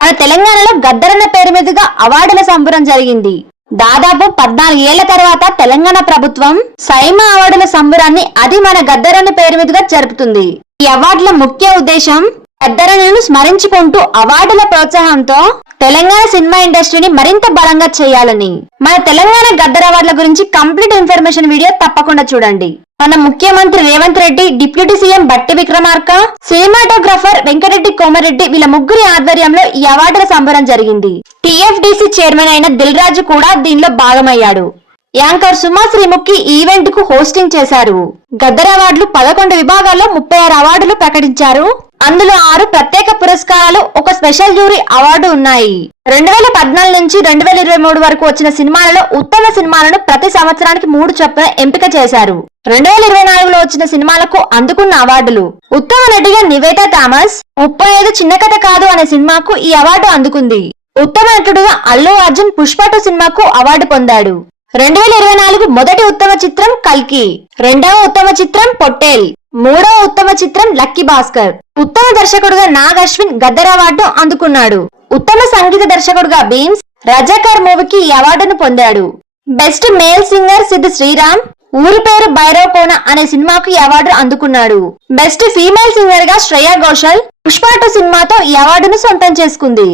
మన తెలంగాణలో గద్దరన్న పేరు మీదుగా అవార్డుల సంబరం జరిగింది. దాదాపు 14 ఏళ్ల తర్వాత తెలంగాణ ప్రభుత్వం సైమా అవార్డుల సంబరాన్ని అది మన గద్దరన్న పేరు మీదుగా జరుపుతుంది. ఈ అవార్డుల ముఖ్య ఉద్దేశం గద్దరన్నను స్మరించుకుంటూ అవార్డుల ప్రోత్సాహంతో తెలంగాణ సినిమా ఇండస్ట్రీని మరింత బలంగా చేయాలని. మన తెలంగాణ గద్దర్ అవార్డుల గురించి కంప్లీట్ ఇన్ఫర్మేషన్ వీడియో తప్పకుండా చూడండి. మన ముఖ్యమంత్రి రేవంత్ రెడ్డి, డిప్యూటీ సీఎం బట్టి విక్రమార్క, సినిమాటోగ్రాఫర్ వెంకటరెడ్డి కోమరెడ్డి వీళ్ళ ముగ్గురి ఆధ్వర్యంలో ఈ అవార్డుల సంబరం జరిగింది. టీఎఫ్డీసీ చైర్మన్ అయిన దిల్ రాజు కూడా దీనిలో భాగమయ్యాడు. యాంకర్ సుమా శ్రీముఖి ఈవెంట్ కు హోస్టింగ్ చేశారు. గద్దర్ అవార్డులు 11 విభాగాల్లో 36 అవార్డులు ప్రకటించారు. అందులో 6 ప్రత్యేక పురస్కారాలు, ఒక స్పెషల్ జ్యూరీ అవార్డు ఉన్నాయి. 2014 నుంచి 2023 వరకు వచ్చిన సినిమాలలో ఉత్తమ సినిమాలను ప్రతి సంవత్సరానికి 3 చొప్పున ఎంపిక చేశారు. 2024లో వచ్చిన సినిమాలకు అందుకున్న అవార్డులు: ఉత్తమ నటిగా నివేతా థామస్ 35 చిన్న కథ కాదు అనే సినిమాకు ఈ అవార్డు అందుకుంది. ఉత్తమ నటుడుగా అల్లు అర్జున్ పుష్ప 2 సినిమాకు అవార్డు పొందాడు. 2024 మొదటి ఉత్తమ చిత్రం కల్కి, రెండవ ఉత్తమ చిత్రం పొట్టేల్, మూడవ ఉత్తమ చిత్రం లక్కీ భాస్కర్. ఉత్తమ దర్శకుడుగా నాగ్ అశ్విన్ గద్దర్ అవార్డు అందుకున్నాడు. ఉత్తమ సంగీత దర్శకుడుగా బీమ్స్ రజాకర్ మూవీకి ఈ అవార్డును పొందాడు. Best male singer Sid Sriram ఊరి పేరు భైరవ్ కోన అనే సినిమాకు ఈ అవార్డు అందుకున్నాడు. బెస్ట్ ఫీమేల్ సింగర్ గా శ్రేయా ఘోషల్ పుష్ప 2 సినిమాతో ఈ అవార్డును సొంతం చేసుకుంది.